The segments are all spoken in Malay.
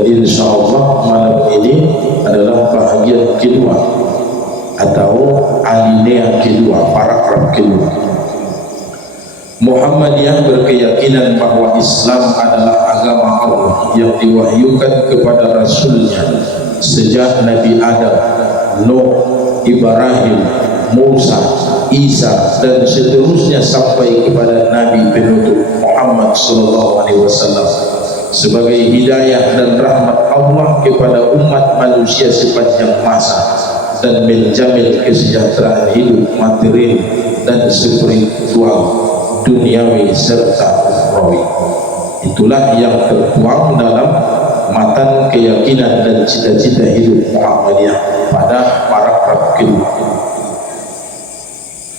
Dan insya Allah malam ini adalah bahagian kedua atau alinea kedua, paragraf kedua. Muhammadiyah berkeyakinan bahwa Islam adalah agama Allah yang diwahyukan kepada Rasulnya sejak Nabi Adam, Nuh, Ibrahim, Musa, Isa dan seterusnya sampai kepada Nabi penutup Muhammad SAW sebagai hidayah dan rahmat Allah kepada umat manusia sepanjang masa dan menjamin kesejahteraan hidup material dan spiritual, duniawi serta ukhrawi. Itulah yang tertuang dalam matan keyakinan dan cita-cita hidup Muhammadiyah pada paragraf kedua.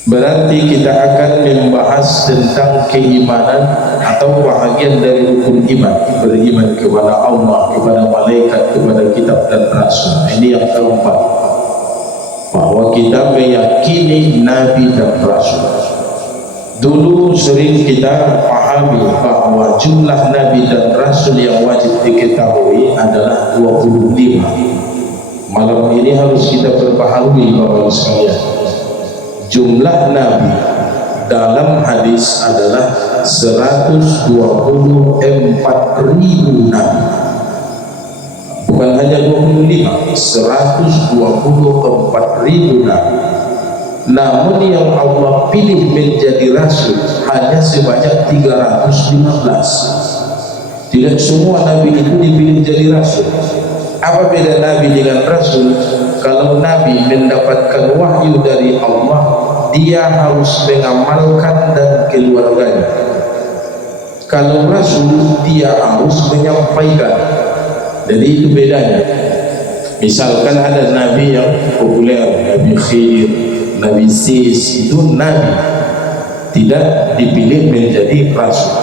Berarti kita akan membahas tentang keimanan atau bahagian dari rukun iman, beriman kepada Allah, kepada malaikat, kepada kitab dan rasul. Ini yang keempat, bahwa kita meyakini Nabi dan Rasul. Dulu sering kita pahami bahwa jumlah Nabi dan Rasul yang wajib diketahui adalah 25. Malam ini harus kita perbaharui Bapak Ibu sekalian. Jumlah Nabi dalam hadis adalah 124.000 Nabi. Bukan hanya 25, 124.000 Nabi. Namun yang Allah pilih menjadi Rasul hanya sebanyak 315. Tidak semua Nabi itu dipilih jadi Rasul. Apa beda Nabi dengan Rasul? Kalau Nabi mendapatkan wahyu dari Allah, dia harus mengamalkan dan keluarganya. Kalau Rasul, dia harus menyampaikan. Jadi itu bedanya. Misalkan ada Nabi yang populer, Nabi Khidir, Nabi Sis, itu Nabi tidak dipilih menjadi Rasul.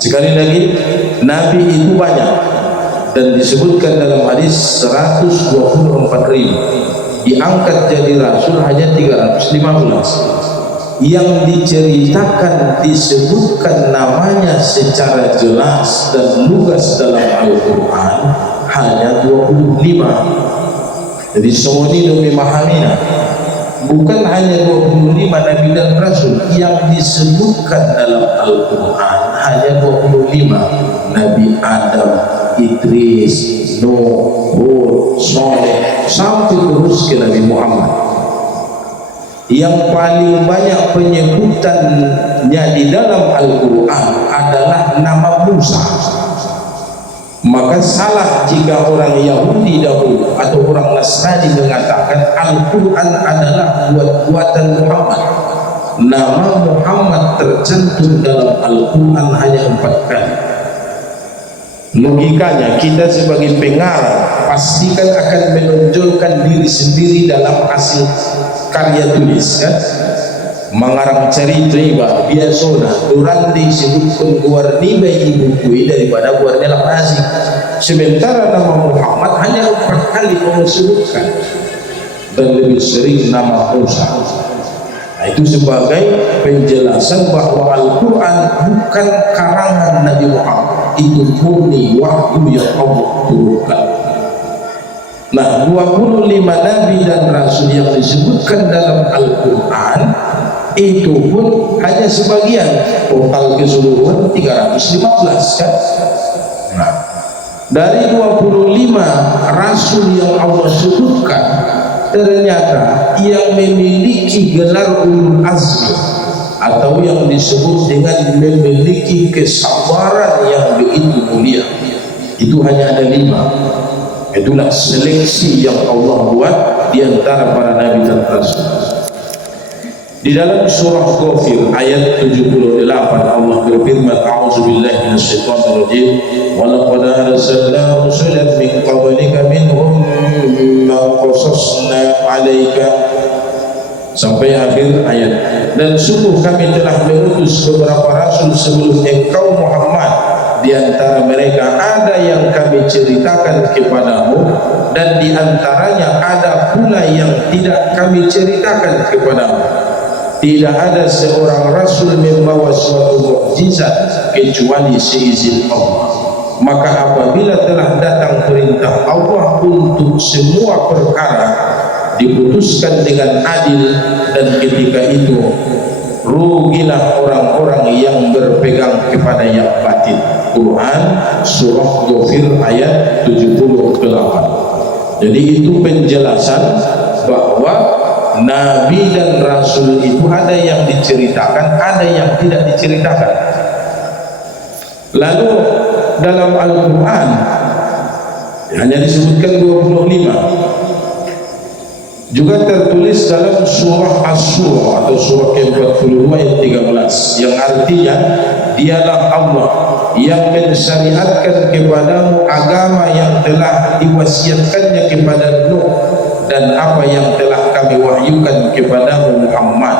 Sekali lagi, Nabi itu banyak dan disebutkan dalam hadis 124.000. Diangkat jadi Rasul hanya 315. Yang diceritakan, disebutkan namanya secara jelas dan lugas dalam Al-Quran hanya 25. Jadi semua ini demi memahaminya. Bukan hanya 25 Nabi dan Rasul yang disebutkan dalam Al-Quran, hanya 25. Nabi Adam, Idris, Nuh, Hud, Saleh, sampai terus ke Nabi Muhammad. Yang paling banyak penyebutannya di dalam Al-Quran adalah nama Musa. Maka salah jika orang Yahudi dahulu atau orang Nasrani mengatakan Al-Quran adalah buatan Muhammad. Nama Muhammad tercantum dalam Al-Quran hanya 4 kali. Logikanya, kita sebagai pengarang pastikan akan menonjolkan diri sendiri dalam hasil karya tulis, kan? Mengarang cerita biasona orang disebutkan guarni bayi buku daripada guarni nasi. Sementara nama Muhammad hanya 4 kali disebutkan dan lebih sering nama Musa. Nah, itu sebagai penjelasan bahwa Al-Quran bukan karangan Nabi Muhammad, itu murni wahyu yang Allah turunkan. Nah, 25 Nabi dan Rasul yang disebutkan dalam Al-Quran itu pun hanya sebagian, total keseluruhan 315, kan? Nah, dari 25 Rasul yang Allah sebutkan, ternyata yang memiliki gelar ulul azmi atau yang disebut dengan memiliki kesabaran yang begitu mulia itu hanya ada 5. Itulah seleksi yang Allah buat di antara para nabi dan rasul. Di dalam surah Ghafir ayat 78 Allah berfirman, a'udzubillahi minasyaitonir rajim, wa laqad arsalna rusulan min qablika minhum man qasasna 'alaika, sampai akhir ayat. Dan sungguh kami telah mengutus beberapa rasul sebelum engkau Muhammad, di antara mereka ada yang kami ceritakan kepadamu dan di antaranya ada pula yang tidak kami ceritakan kepadamu. Tidak ada seorang rasul membawa suatu mukjizat kecuali seizin Allah. Maka apabila telah untuk semua perkara diputuskan dengan adil, dan ketika itu rugilah orang-orang yang berpegang kepada yang batil. Quran surah Ghafir ayat 78. Jadi itu penjelasan bahwa Nabi dan Rasul itu ada yang diceritakan, ada yang tidak diceritakan. Lalu dalam Al-Quran hanya disebutkan 25. Juga tertulis dalam surah As-Surah atau surah ke-42 ayat 13, yang artinya dialah Allah yang mensyariatkan kepadamu agama yang telah diwasiatkannya kepada Nuh, dan apa yang telah kami wahyukan kepadamu Muhammad,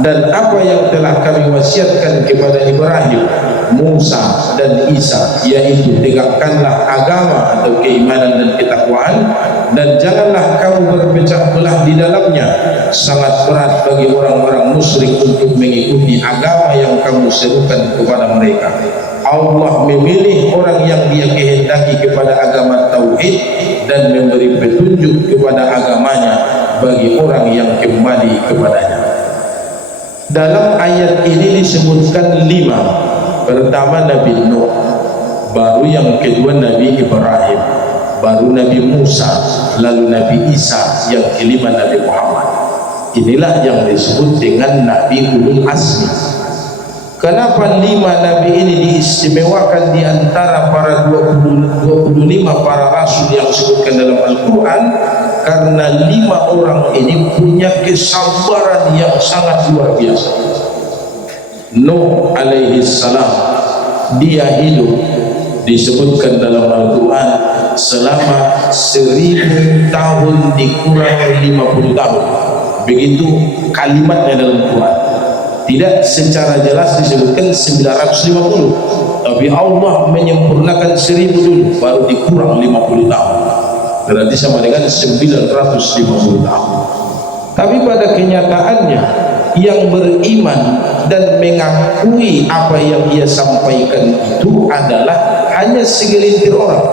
dan apa yang telah kami wasiatkan kepada Ibrahim, Musa dan Isa, yaitu tegakkanlah agama atau keimanan dan ketakwaan, dan janganlah kamu berpecah belah di dalamnya. Sangat berat bagi orang-orang musyrik untuk mengikuti agama yang kamu serukan kepada mereka. Allah memilih orang yang Dia kehendaki kepada agama tauhid dan memberi petunjuk kepada agamanya bagi orang yang kembali kepadanya. Dalam ayat ini disebutkan 5. Pertama Nabi Nuh, baru yang kedua Nabi Ibrahim, baru Nabi Musa, lalu Nabi Isa, yang kelima Nabi Muhammad. Inilah yang disebut dengan Nabi Ulul Azmi. Kenapa 5 Nabi ini diistimewakan di antara para 25 para Rasul yang disebutkan dalam Al-Quran? Karena 5 orang ini punya kesabaran yang sangat luar biasa. Nuh alaihi salam, dia hidup disebutkan dalam Al-Quran selama 1000 tahun dikurang 50 tahun. Begitu kalimatnya dalam Quran. Tidak secara jelas disebutkan 950, tapi Allah menyempurnakan 1000 dulu, baru dikurang 50 tahun. Berarti sama dengan 950 tahun. Tapi pada kenyataannya, yang beriman dan mengakui apa yang ia sampaikan itu adalah hanya segelintir orang.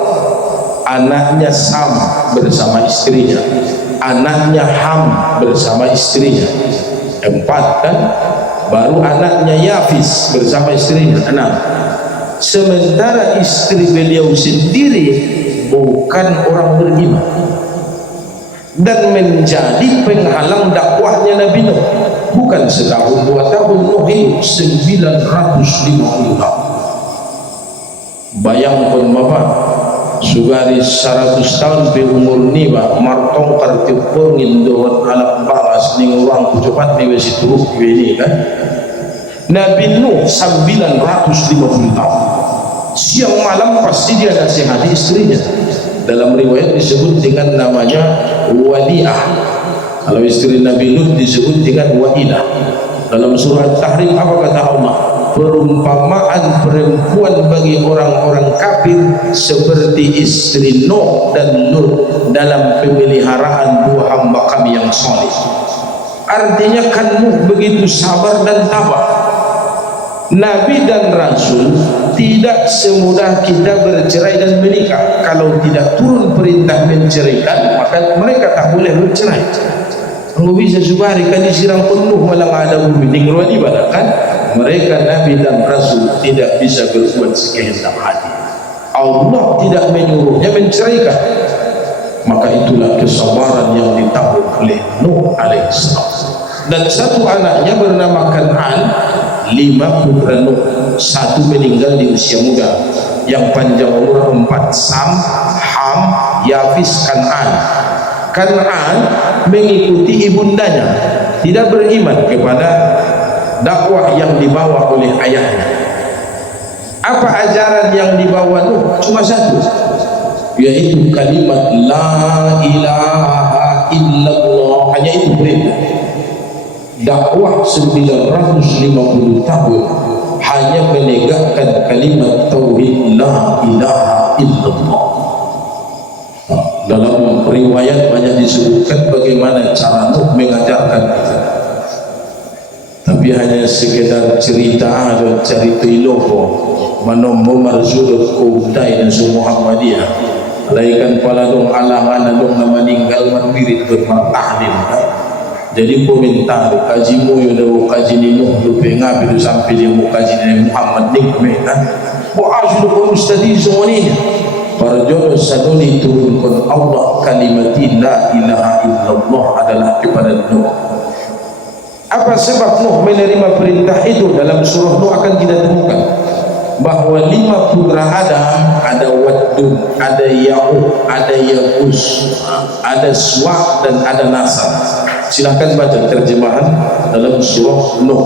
Anaknya Sam bersama istrinya, anaknya Ham bersama istrinya, 4 kan? Baru anaknya Yafis bersama istrinya, 6. Sementara istri beliau sendiri bukan orang beriman dan menjadi penghalang dakwahnya Nabi Nuh. Bukan setahun 2 tahun, Nuh hidup 950 tahun. Bayangkan Bapak, sugari 100 tahun pe umur ni ba martong kartipur ngindot alam balas ning orang cepat ni wis turuk ini kan. Nabi Nuh 950 tahun. Siang malam pasti dia nasihati istrinya. Dalam riwayat disebut dengan namanya Wadi'ah. Kalau istri Nabi Nuh disebut dengan Wadi'ah. Dalam surah Tahrim apa kata Allah? Perumpamaan perempuan bagi orang-orang kafir seperti istri Nuh dan Lut dalam pemeliharaan 2 hamba kami yang saleh. Artinya kan Nuh begitu sabar dan tabah. Nabi dan Rasul tidak semudah kita bercerai dan menikah. Kalau tidak turun perintah menceraikan, maka mereka tak boleh bercerai. Kalau bisa subari kan disirang penuh malah ada bumi tinggal di badan kan. Mereka Nabi dan Rasul tidak bisa berbuat sekehendak hati. Allah tidak menyuruhnya menceraikan. Maka itulah kesabaran yang ditanggung oleh Nuh alaihissalam. Dan satu anaknya bernama Kan'an. 5 putra Nuh, 1 meninggal di usia muda, yang panjang umur 4, Sam, Ham, Yafis, Kan'an. Kan'an mengikuti ibundanya, tidak beriman kepada dakwah yang dibawa oleh ayahnya. Apa ajaran yang dibawa Nuh? Cuma satu, yaitu kalimat La ilaha illallah. Hanya itu perintah. Dakwah 950 tahun hanya menegakkan kalimat tauhid La ilaha illallah. Dalam riwayat banyak disebutkan bagaimana cara Nuh mengajarkan kita. Tapi hanya sekedar cerita atau cerita iloko manombo marzudut kubtai dan Muhammadiyah. Alaikan pala dong alangan dong na meninggal mandirit bermartahlil. Jadi komentar kaji mo yun daw kaji ni Nuh lupa nga pero sampai dia mo kaji ni Muhammad ni kumita wa'asyudu ko ustadi semua ni para jodoh sadoni turunkan Allah kalimati la ilaha illallah adalah kepada Nuh. Apa sebab Nuh menerima perintah itu? Dalam surah Nuh akan kita temukan bahwa 5 putra Adam, ada Waddun, ada Ya'uq, ada Ya'us, ada Suwa dan ada Nasr. Silahkan baca terjemahan dalam surah Nuh.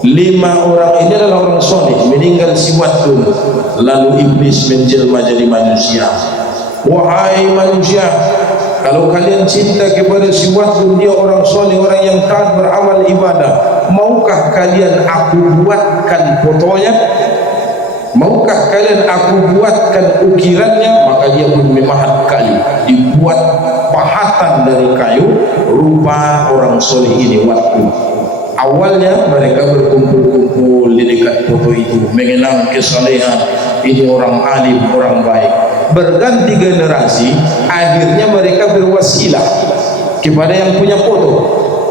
5 orang ini adalah orang soleh, meninggal si Waddun, lalu iblis menjelma jadi manusia. Wahai manusia, kalau kalian cinta kepada si Waddun, dia orang soleh, orang yang taat beramal ibadah, maukah kalian aku buatkan fotonya? Maukah kalian aku buatkan ukirannya? Maka dia pun memahat kayu, dibuat pahatan dari kayu rupa orang soleh ini Waddun. Awalnya mereka berkumpul-kumpul di dekat foto itu, mengenang kesalehan ini orang alim, orang baik. Berganti generasi, akhirnya mereka berwasilah kepada yang punya foto.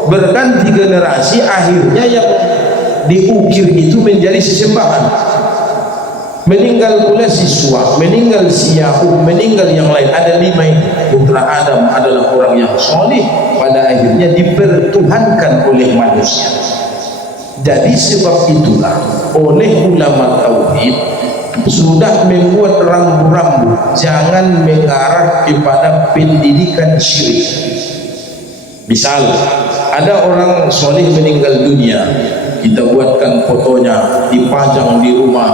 Berganti generasi, akhirnya yang diukir itu menjadi sesembahan. Meninggal pula si Suwa, meninggal si Ya'uq, meninggal yang lain. Ada 5 itu. Putra Adam adalah orang yang soleh, pada akhirnya dipertuhankan oleh manusia. Jadi sebab itulah oleh ulama tauhid sudah membuat rambu-rambu jangan mengarah kepada pendidikan syirik. Misal ada orang soleh meninggal dunia, kita buatkan fotonya, dipajang di rumah,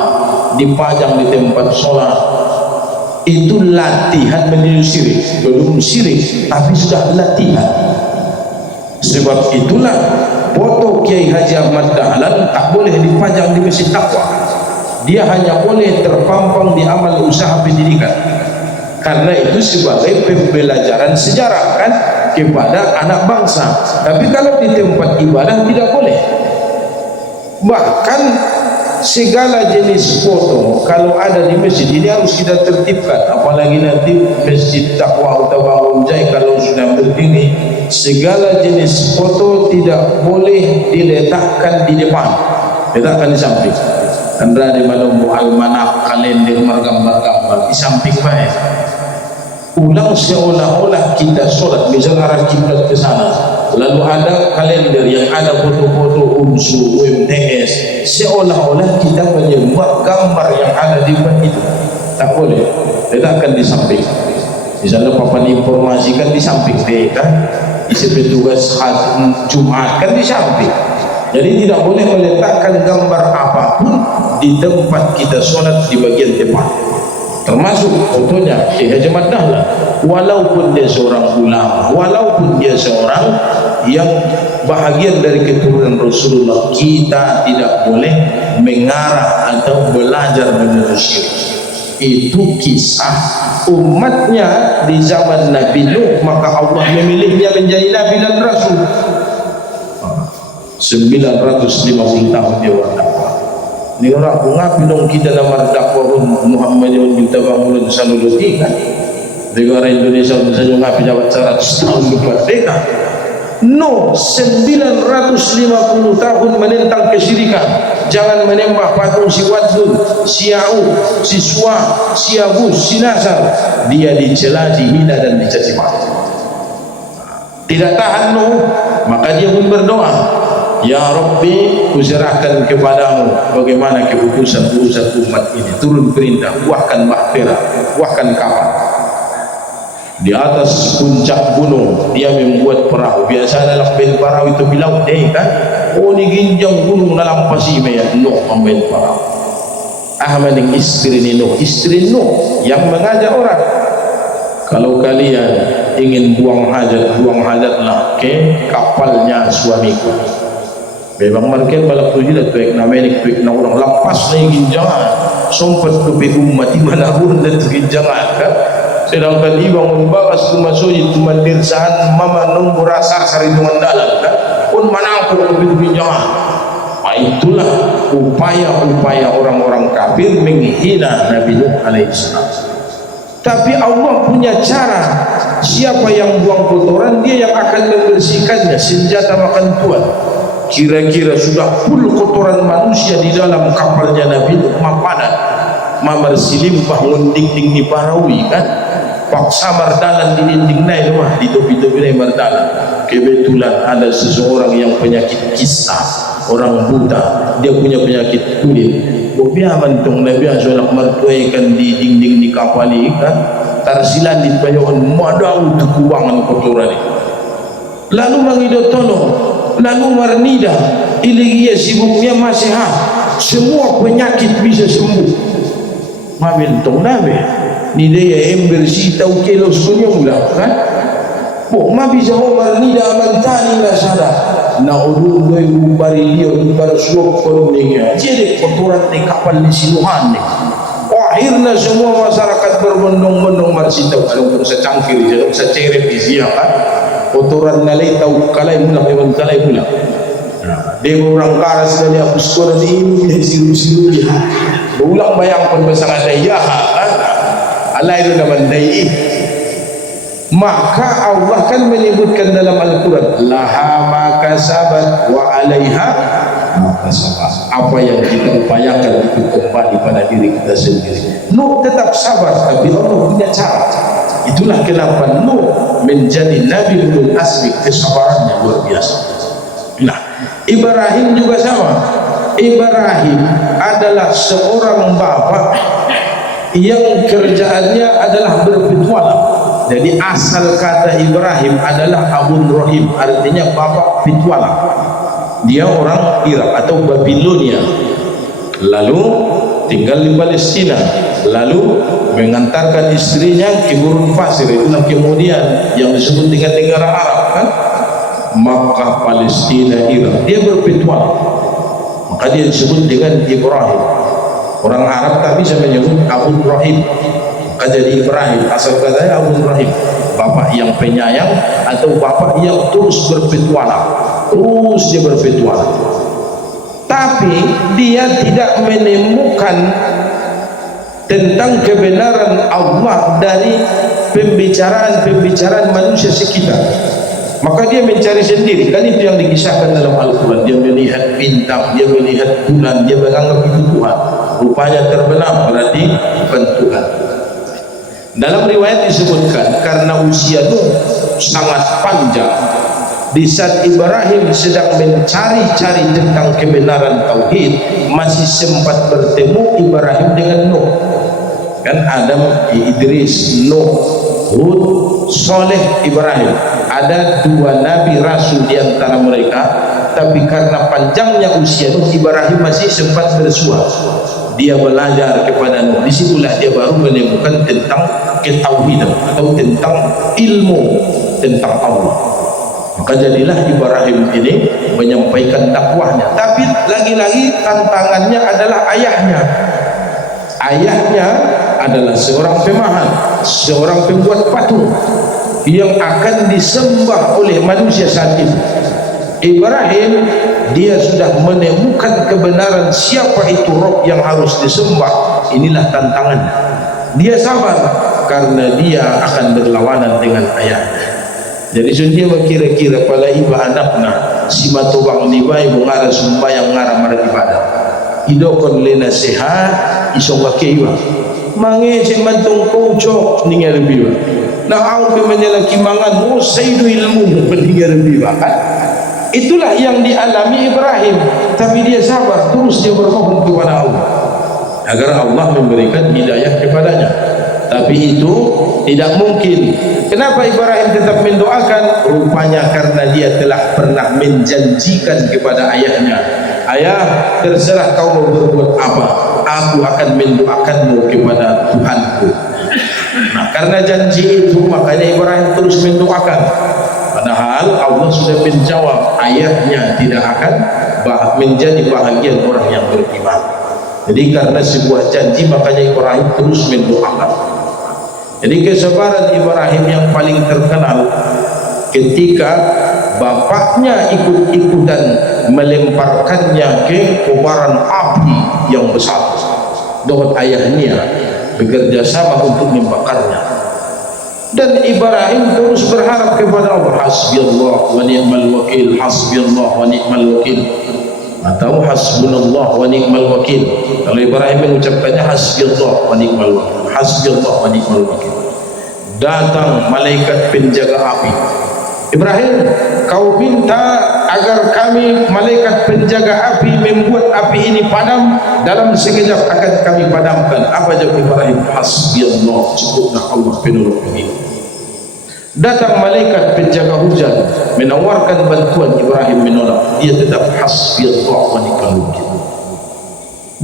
dipajang di tempat sholat. Itu latihan menuju syirik. Belum syirik tapi sudah latihan. Sebab itulah foto Kiai Haji Ahmad Dahlan tak boleh dipajang di Masjid Taqwa. Dia hanya boleh terpampang di amal usaha pendidikan. Karena itu sebagai pembelajaran sejarah kan kepada anak bangsa. Tapi kalau di tempat ibadah tidak boleh. Bahkan segala jenis foto kalau ada di masjid ini harus kita tertibkan. Apalagi nanti Masjid Taqwa atau Bangun Jai kalau sudah berdiri, segala jenis foto tidak boleh diletakkan di depan, letakkan di samping. Anda di mana almanak, kalender, gambar-gambar di samping baik. Ulang seolah-olah kita sholat, misal arah kiblat ke sana, lalu ada kalender yang ada foto-foto unsur UMTS, seolah-olah kita menyembah gambar yang ada di bawah itu. Tak boleh, letakkan di samping. Misalnya papan informasi kan di samping mereka, isi petugas Jumat kan di samping. Jadi tidak boleh meletakkan gambar apapun di tempat kita sholat di bagian depan. Termasuk fotonya Syekh Haji Ahmad Dahlan, walaupun dia seorang ulama, walaupun dia seorang yang bahagian dari keturunan Rasulullah, kita tidak boleh mengarah atau belajar menuju syirik. Itu kisah umatnya di zaman Nabi Nuh, maka Allah memilihnya menjadi Nabi dan Rasul. 950 tahun dia berdakwah. Ni orang ngapi dong kita nama dakwah Muhammad yang kita bangun sanuluti kan. Negara Indonesia misalnya ngapi jawab 100 tahun merdeka. No, 950 tahun menentang kesyirikan. Jangan menembak patung si Waddun, si Ya'uq, si Suwa, si Ya'us, si Nasr. Dia dicela, dihina dan dicaci maki. Tidak tahan Nuh, maka dia pun berdoa, ya Rabbi, kuserahkan kepadamu bagaimana keputusan urusan umat ini. Turun perintah, buahkan bahtera, buahkan kapal. Di atas puncak gunung dia membuat perahu. Biasa dalam bel perahu itu bilau deh kan. Oh di ginjang gunung dalam pasir ya Nuh membuat perahu. Ahmad yang istri Nuh, istri Nuh yang mengajak orang. Kalau kalian ingin buang hajatlah ke kapalnya suamiku. Memang mereka balap tu hilang tu eknamenik tu ekna orang lepas lagi ginjangan. Sompat tu umat di mana pun dan ginjangan kan. Sedangkan ibu membawas masuk itu mandirsahan mama nunggu rasa saridungan dalam kan pun manangkut lebih pinjaman. Itulah upaya-upaya orang-orang kafir menghina Nabi Nuh alaihissalam. Tapi Allah punya cara. Siapa yang buang kotoran, dia yang akan membersihkannya. Senjata makan tuan. Kira-kira sudah full kotoran manusia di dalam kapalnya Nabi Nuh. Mapanan mamar silimpah ngunting-ting di Parawi kan, paksa mardalan di dinding naik rumah di topi-topi naik mardalan. Kebetulan ada seseorang yang penyakit kista, orang buta, dia punya penyakit kulit. Bobia mantong Nabi asolak mertuaikan di dinding di kapal kan, tarsilan di payon madau kekuangan kotoran ini. Lalu mangidotono, lalu marnida, iligia sibuknya masih semua penyakit bisa sembuh. Mabentong nabe ni dia ember si tau kelos punya ulang kan bo mabisa omar ni da mantani na sada na odun doy bari liyo bar suok kon niya jadi kotoran ni kapal ni siluhan ni akhirnya semua masyarakat berbondong-bondong marsitau kalau sa cangkir jadong sa cerep isia kan kotoran nalay tau kalay mula memang kalay mula dia orang karas dari hapus koran ini siru-siru dia ulang bayang pun bersama daya kan Allah itu nama daya. Maka Allah kan menyebutkan dalam Al-Quran laha ma kasabat wa alaiha ma kasabat. Apa yang kita upayakan itu kembali pada diri kita sendiri. Nuh tetap sabar, tapi Allah punya cara. Itulah kenapa Nuh menjadi Nabi ulul azmi, kesabarannya luar biasa. Nah, Ibrahim juga sama. Ibrahim adalah seorang bapak yang kerjaannya adalah berpetualang. Jadi asal kata Ibrahim adalah Abun Rahim, artinya bapak petualang. Dia orang Irak atau Babilonia, lalu tinggal di Palestina, lalu mengantarkan istrinya ke gurun pasir. Itulah kemudian yang disebut dengan negara Arab kan, Makkah, Palestina, Irak. Dia berpetualang, maka dia disebut dengan Ibrahim. Orang Arab tak bisa menyebut Abu Rahim, maka jadi Ibrahim. Asal katanya Abu Rahim, bapak yang penyayang atau bapak yang terus berpetualang, terus dia berpetualang. Tapi dia tidak menemukan tentang kebenaran Allah dari pembicaraan manusia sekitar. Maka dia mencari sendiri. Kan itu yang dikisahkan dalam Al-Quran. Dia melihat bintang, dia melihat bulan, dia menganggap itu Tuhan. Rupanya terbenam, berarti bukan Tuhan. Dalam riwayat disebutkan karena usia Nuh sangat panjang, di saat Ibrahim sedang mencari-cari tentang kebenaran tauhid, masih sempat bertemu Ibrahim dengan Nuh. Kan Adam, Idris, Nuh, Hud, Soleh, Ibrahim. Ada dua nabi rasul di antara mereka, tapi karena panjangnya usia Nuh, Ibrahim masih sempat bersua. Dia belajar kepada Nuh. Disitulah dia baru menemukan tentang ketauhidan atau tentang ilmu tentang Allah. Maka jadilah Ibrahim ini menyampaikan dakwahnya. Tapi lagi-lagi tantangannya adalah ayahnya. Ayahnya adalah seorang pemahat, seorang pembuat patung yang akan disembah oleh manusia saat itu. Ibrahim dia sudah menemukan kebenaran siapa itu Rob yang harus disembah. Inilah tantangannya. Dia sabar karena dia akan berlawanan dengan ayahnya. Jadi dia kira-kira pada iba anakna si matubang nibai mengara sembahyang ngara marah ibadah. Idokon lena sehat isong kakeiwa. Mange si mantong kocok ningal biwa. Nah aku menyelaki mangan oh sayyidu ilmu meninggal biwa kan. Itulah yang dialami Ibrahim, tapi dia sabar, terus dia bermohon kepada Allah agar Allah memberikan hidayah kepadanya. Tapi itu tidak mungkin. Kenapa Ibrahim tetap mendoakan? Rupanya karena dia telah pernah menjanjikan kepada ayahnya, ayah terserah kau mau berbuat apa, aku akan mendoakanmu kepada Tuhanku. Nah karena janji itu makanya Ibrahim terus mendoakan. Padahal Allah sudah menjawab, ayahnya tidak akan menjadi bahagian orang yang beriman. Jadi karena sebuah janji makanya Ibrahim terus mendoakan. Jadi kesabaran Ibrahim yang paling terkenal ketika bapaknya ikut-ikutan melemparkannya ke kobaran api yang besar. Doa ayahnya bekerja sama untuk membakarnya. Dan Ibrahim terus berharap kepada Allah, hasbiyallah wa ni'mal wakil, hasbiyallah wa ni'mal wakil, atau hasbunallah wa ni'mal wakil. Kalau Ibrahim mengucapkannya hasbiyallah wa ni'mal wakil, hasbiyallah wa ni'mal wakil. Datang malaikat penjaga api. Ibrahim, kau minta agar kami malaikat penjaga api membuat api ini padam, dalam sekejap akan kami padamkan. Apa jawab Ibrahim? Hasbiyallah, cukuplah Allah penolong ini. Datang malaikat penjaga hujan menawarkan bantuan, Ibrahim menolak. Dia tetap hasbiyallah wa ni'mal wakil.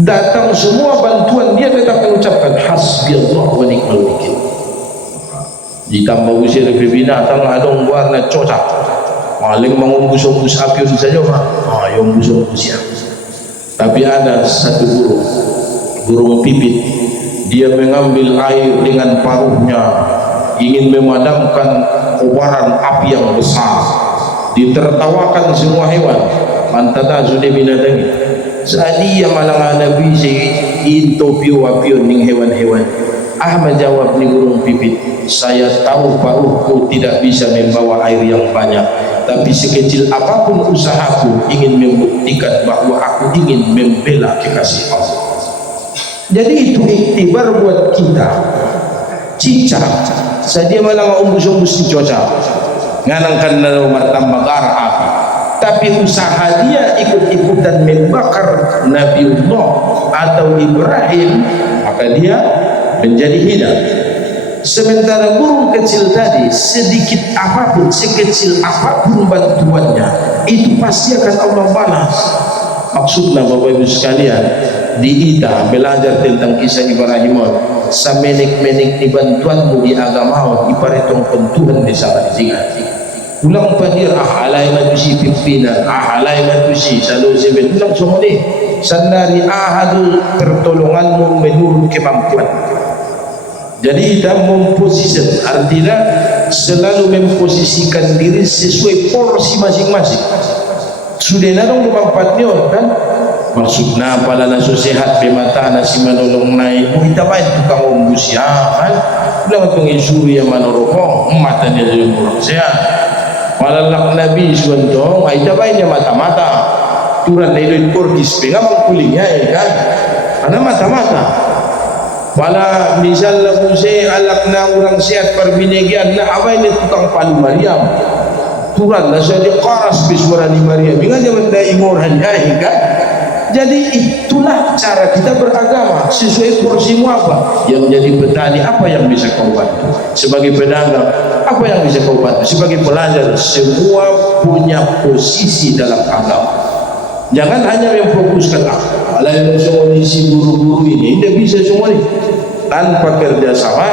Datang semua bantuan, dia tetap mengucapkan hasbiyallah wa ni'mal wakil. Ditambah usia lebih binatang adong warna cocak paling mengumbus-umbus api saja yang umbus-umbus ya. Tapi ada satu burung pipit, dia mengambil air dengan paruhnya ingin memadamkan kobaran api yang besar. Ditertawakan semua hewan, pantada sudah binatang jadi yang malang nabi si into piu-piu ning hewan-hewan. Ahmad jawab ni burung pipit, saya tahu paruhku tidak bisa membawa air yang banyak, tapi sekecil apapun usahaku ingin membuktikan bahwa aku ingin membela kekasih Allah. Jadi itu iktibar buat kita. Cicak sadia malang umbus-umbus di coca nganangkan dalam martambagar api, tapi usaha dia ikut-ikutan membakar Nabiullah atau Ibrahim, maka dia menjadi hidup. Sementara burung kecil tadi, sedikit apapun, sekecil apapun bantuannya, itu pasti akan Allah balas. Maksudnya Bapak Ibu sekalian, di kita belajar tentang kisah Ibrahim, samenik-menik di bantuanmu di agama, iparitong pentuhan di sana jingat. Ulang padir alai manusia pimpinan, alai manusia selalu sebut ulang semua ni. Sandari ahadu pertolonganmu menurut kemampuan. Jadi kita memposisikan, artinya selalu memposisikan diri sesuai porsi masing-masing. Sudah nadong memanfaatnya kan? Maksudnya pala nasu sehat bemata nasi manolong naik. Kita baik tukang ombus ya kan? Ulang pengisu yang manorokong matanya jadi murah sehat. Malalak Nabi suantong, kita baiknya mata-mata. Turan dari korkis pengamang kulingnya ya kan? Karena mata-mata. Wala misal lagu saya alak na orang sehat perbinegyan na apa ini tukang palu Maryam Turan lah saya dikaras biswara di Maryam ingat zaman dah imorhan kan. Jadi itulah cara kita beragama sesuai porsimu apa yang menjadi petani, apa yang bisa kau bantu sebagai pedagang, apa yang bisa kau bantu sebagai pelajar. Semua punya posisi dalam agama. Jangan hanya memfokuskan kalau yang semua isi buru-buru ini tidak bisa semua ini. Tanpa kerjasama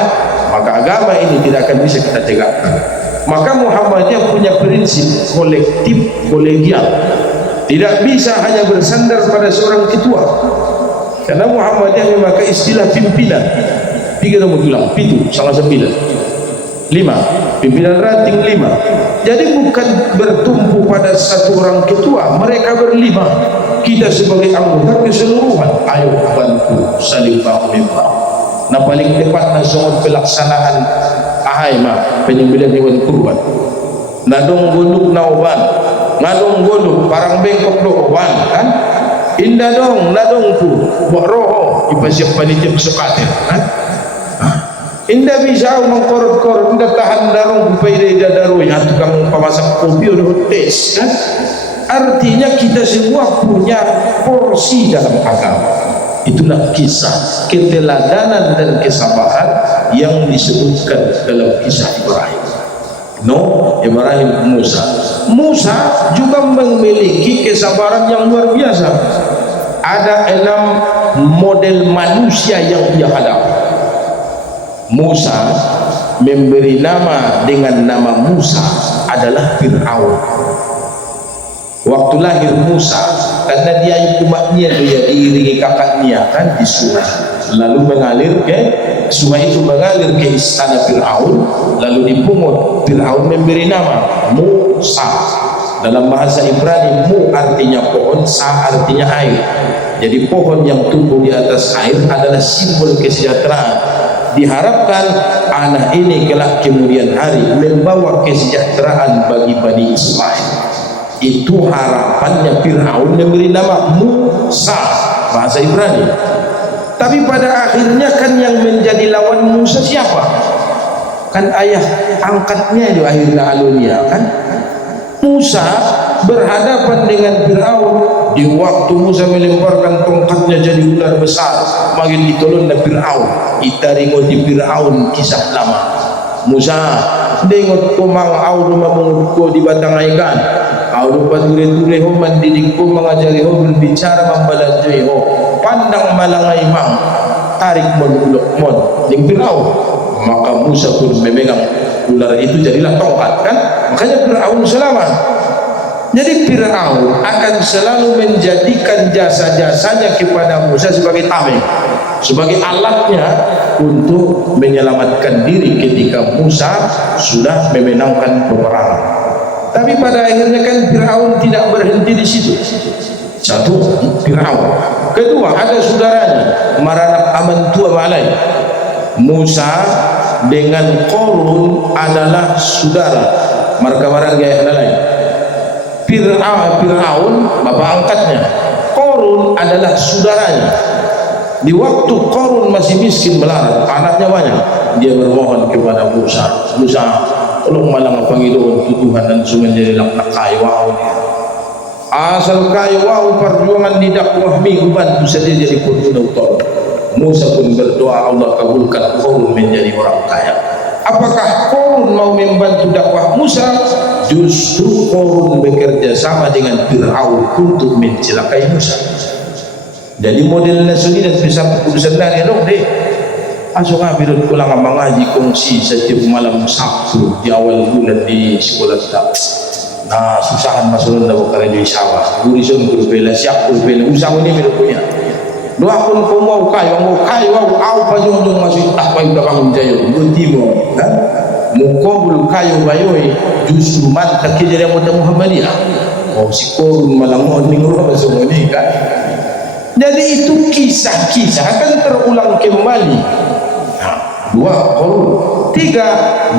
maka agama ini tidak akan bisa kita tegakkan. Maka Muhammadiyah punya prinsip kolektif kolegial, tidak bisa hanya bersandar pada seorang ketua, karena Muhammadiyah memakai istilah pimpinan 3 nombor tulang, 7 salah 9 5 pimpinan ranting 5. Jadi bukan bertumpu pada satu orang ketua, mereka berlima, kita sebagai anggota keseluruhan. Ayo bantu saling bahu-membahu. Nah paling tepat nasional pelaksanaan ahai penyembelihan hewan kurban. Nadong goluk nauban, nadong goluk parang bengkok doan kan? Indah dong, nadong tu buat roho ipasiap panitia pesukate kan? Indah bisa mengkorot-korot, indah tahan darung upaya daru yang tukang pemasak kopi udah tes kan? Artinya kita semua punya porsi dalam agama. Itulah kisah keteladanan dan kesabaran yang disebutkan dalam kisah Ibrahim. Ibrahim Musa juga memiliki kesabaran yang luar biasa. Ada 6 model manusia yang dia hadapi. Musa memberi nama dengan nama Musa adalah Fir'aun. Waktu lahir Musa, karena dia umatnya dia diiringi kakaknya kan di sungai, lalu mengalir ke sungai itu mengalir ke istana Fir'aun, lalu dipungut. Fir'aun memberi nama Musa. Dalam bahasa Ibrani, mu artinya pohon, sa artinya air. Jadi pohon yang tumbuh di atas air adalah simbol kesejahteraan. Diharapkan anak ini kelak kemudian hari membawa kesejahteraan bagi Bani Israel. Itu harapannya Fir'aun memberi nama Musa, bahasa Ibrani. Tapi pada akhirnya kan yang menjadi lawan Musa siapa? Kan ayah angkatnya itu akhirnya alunia kan. Musa berhadapan dengan Fir'aun. Di waktu Musa melemparkan tongkatnya jadi ular besar, makin ditolong oleh Fir'aun. Itaringo di Fir'aun kisah lama. Musa dengot ko mang au rumah mengutko di batang ikan. Au lupa ture-ture ho mendidik ko mengajari ho berbicara membalanjai ho. Pandang malangai mang tarik mon ning Fir'aun. Maka Musa pun memegang ular itu jadilah tongkat kan. Makanya Fir'aun selamat. Jadi Fir'aun akan selalu menjadikan jasa-jasanya kepada Musa sebagai tameng, sebagai alatnya untuk menyelamatkan diri ketika Musa sudah memenangkan peperangan. Tapi pada akhirnya kan Fir'aun tidak berhenti di situ. Satu, Fir'aun. Kedua, ada saudaranya Maranak Amantua Malai. Musa dengan Qarun adalah saudara. Marka-marang gaya lain. Fir'aun bapak angkatnya, Qarun adalah saudaranya. Di waktu Qarun masih miskin melarat, anaknya banyak, dia bermohon kepada Musa, tolong malang Panginoon Tuhan dan sungai jadi nak kayu wau. Asal kayu wau perjuangan di dakwah mi bantu saja jadi koordinator. Musa pun berdoa Allah kabulkan Qarun menjadi orang kaya. Apakah Qarun mau membantu dakwah Musa? Justru Qarun bekerja sama dengan Fir'aun untuk mencelakai Musa. Jadi modelnya sendiri dan bisa urusan dari dong deh. Asal ngambil pulang mengaji kongsi setiap malam Sabtu di awal bulan di sekolah kita. Nah susahan masalah dah bukan di sawah. Gurison berbela siap berbela usaha ini punya. Doa pun kau mau kayu au pajong masih tak baik belakang jaya. Bertimo, kan? Mukobul kayu bayoi justru mantap kejadian Muhammadiyah. Oh si Qarun malang mohon minggu semua ini kan. Jadi itu kisah-kisah akan terulang kembali. Nah, dua Qarun. Tiga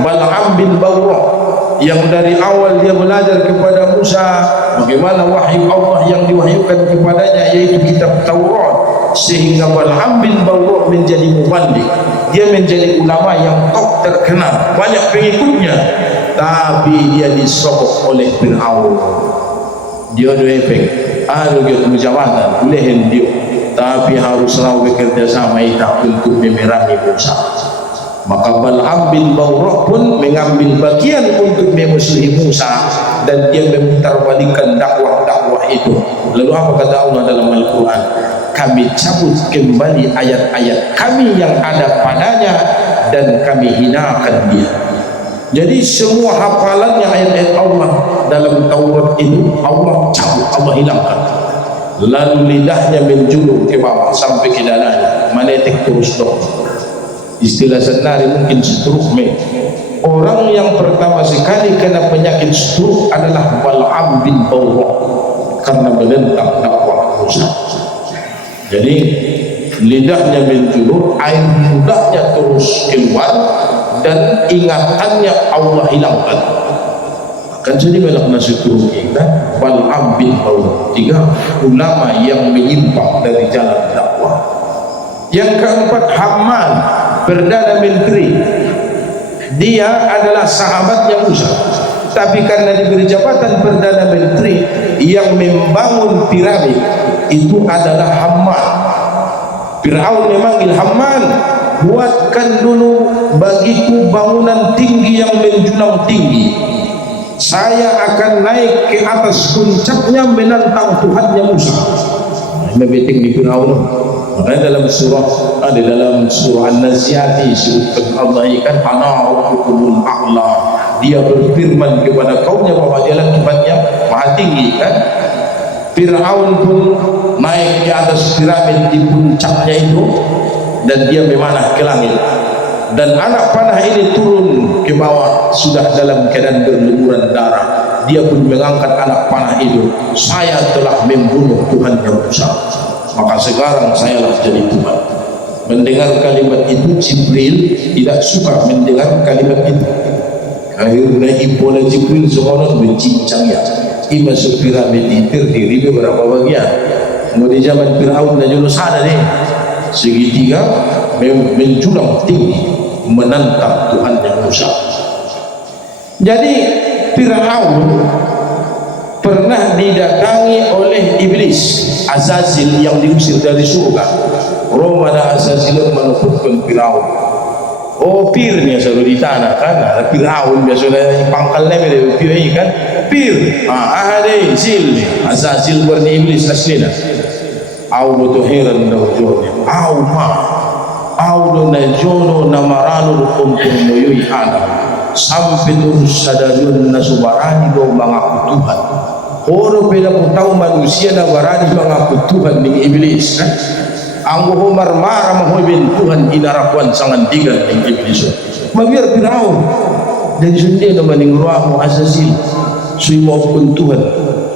Bal'am bin Bawrah yang dari awal dia belajar kepada Musa bagaimana wahyu Allah yang diwahyukan kepadanya yaitu kitab Taurat, sehingga Bal'am bin Bawrah menjadi muballigh. Dia menjadi ulama yang top terkenal, banyak pengikutnya, tapi dia disogok oleh Fir'aun. Dia ada efek, ada jabatan, boleh dia, tapi harus selalu bekerja sama untuk memerangi Musa. Maka Bal'am bin Bawrah pun mengambil bagian untuk memusuhi Musa dan dia memutarbalikkan dakwah-dakwah itu. Lalu apa kata Allah dalam Al-Quran? Kami cabut kembali ayat-ayat kami yang ada padanya dan kami hinakan dia. Jadi semua hafalannya ayat-ayat Allah dalam Taurat itu Allah cabut, Allah hilangkan. Lalu lidahnya menjulur ke bawah sampai ke dadanya, manetik terus dong. Istilah senari mungkin stroke. Orang yang pertama sekali kena penyakit stroke adalah Bal'am bin Bawrah karena menentang dakwah Musa. Jadi lidahnya menjulur, air ludahnya terus keluar dan ingatannya Allah hilangkan. Akan jadi melak nasi turun kita Bal'am bin Bawrah. Tiga ulama yang menyimpang dari jalan dakwah. Yang keempat Haman, Perdana Menteri. Dia adalah sahabatnya Musa, tapi karena diberi jabatan Perdana Menteri yang membangun piramid itu adalah Haman. Fir'aun memanggil Haman, buatkan dulu bagiku bangunan tinggi yang menjulang tinggi. Saya akan naik ke atas puncaknya menantang Tuhannya Musa. Mebeting di Fir'aun. Makanya dalam surah An-Nazi'at disebutkan Allah ikan ana rabbukumul a'la. Dia berfirman kepada kaumnya bahwa dialah Tuhannya maha tinggi kan. Fir'aun pun naik ke atas piramid di puncaknya itu dan dia memanah ke langit. Dan anak panah ini turun ke bawah sudah dalam keadaan berlumuran darah. Dia pun mengangkat anak panah itu. Saya telah membunuh Tuhannya Musa. maka sekarang sayalah jadi Tuhan. Mendengar kalimat itu, Jibril tidak suka mendengar kalimat itu. Akhirnya ibola Jibril sekolah mencincang ya, masuk piramid itu terdiri beberapa bagian. Kemudian zaman Firaun dan Yunus ada nih segitiga menjulang tinggi menantang Tuhan yang Musa. Jadi Firaun pernah didatangi oleh iblis Azazil yang diusir dari surga. Romana Azazil menakutkan Firaun. Oh, pirnya selalu di tanah kan, ada Firaun biasanya pangkalnya mirip pir kan, pir. Ada zil nih, Azazil berni iblis aslinya. Au betul heran dah jodohnya. Au do na jono na maranu untuk moyui Adam. Sampai terus sadariun na subarani do mengaku Tuhan. Orang beda pun tahu manusia na barani mengaku Tuhan dengan iblis kan. Anggo marah mahobin Tuhan inarakuan sangat digan dengan iblis. Mabiar Firaun dan sundia na maning ruamu Azazil. Sui maupun Tuhan.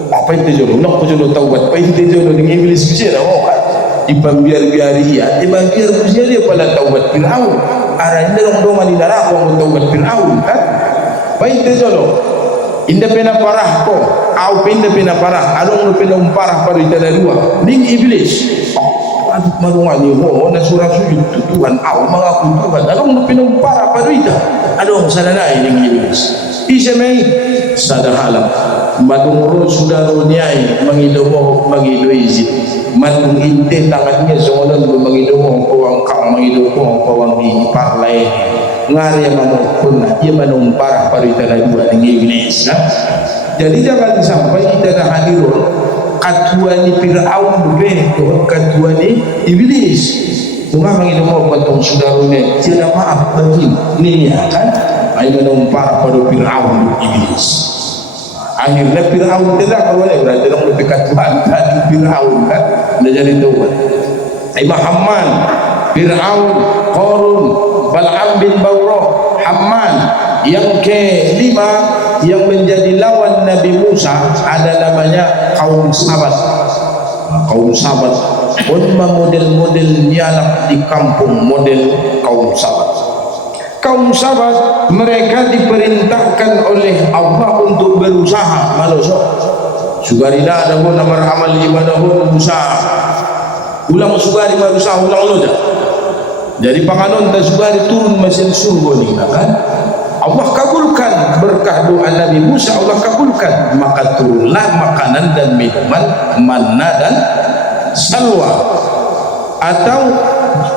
Apa itu jodoh? Nak jodoh taubat. Apa itu jodoh dengan iblis bisa dah kan? Dipambiar-biari ya, dipambiar bisa dia pada taubat Firaun. Arahnya dong dong di neraka mau taubat Firaun kan? Baik itu jodoh. Indah pena parah ko, au pindah pena parah. Along lu pena parah pada itu ada dua. Ning iblis. Aduh marungan ni ho, na surah sujud Tuhan au mengaku Tuhan. Along lu pena parah pada itu. Aduh sadana ning iblis. Isemai sadahalam. Madunguro sudah runiai mengidomo mengidoizi. Matung inte tangannya seolah mengidomo kawang kang mengidomo kawang di parlay. Ngari manopun ia menumpar pada tanah dua dengan iblis. Jadi jangan sampai kita dah hadirun katuan ni Firaun lebih katuan ni iblis. Bunga mengidomo patong saudaranya tiada maaf bagi ni kan. Ia menumpar pada Firaun iblis. Akhirnya Firaun tidak boleh berarti orang lebih kat Tuhan tadi Firaun kan dah jadi Tuhan. Imam Hamman, Firaun, Qarun, Bal'am bin Bawrah, Hamman yang kelima yang menjadi lawan Nabi Musa ada namanya kaum Sabat. Kaum Sabat pun model-model nyalak di kampung model kaum Sabat. Kaum Sabat mereka diperintahkan oleh Allah untuk berusaha malusuk sugarina ada pun nomor amal ibadah pun usaha ulang sugari berusaha ulang lo dah jadi panganon dan sugari turun mesin surga ni kan Allah kabulkan berkah doa Nabi Musa Allah kabulkan maka turunlah makanan dan minuman manna dan salwa atau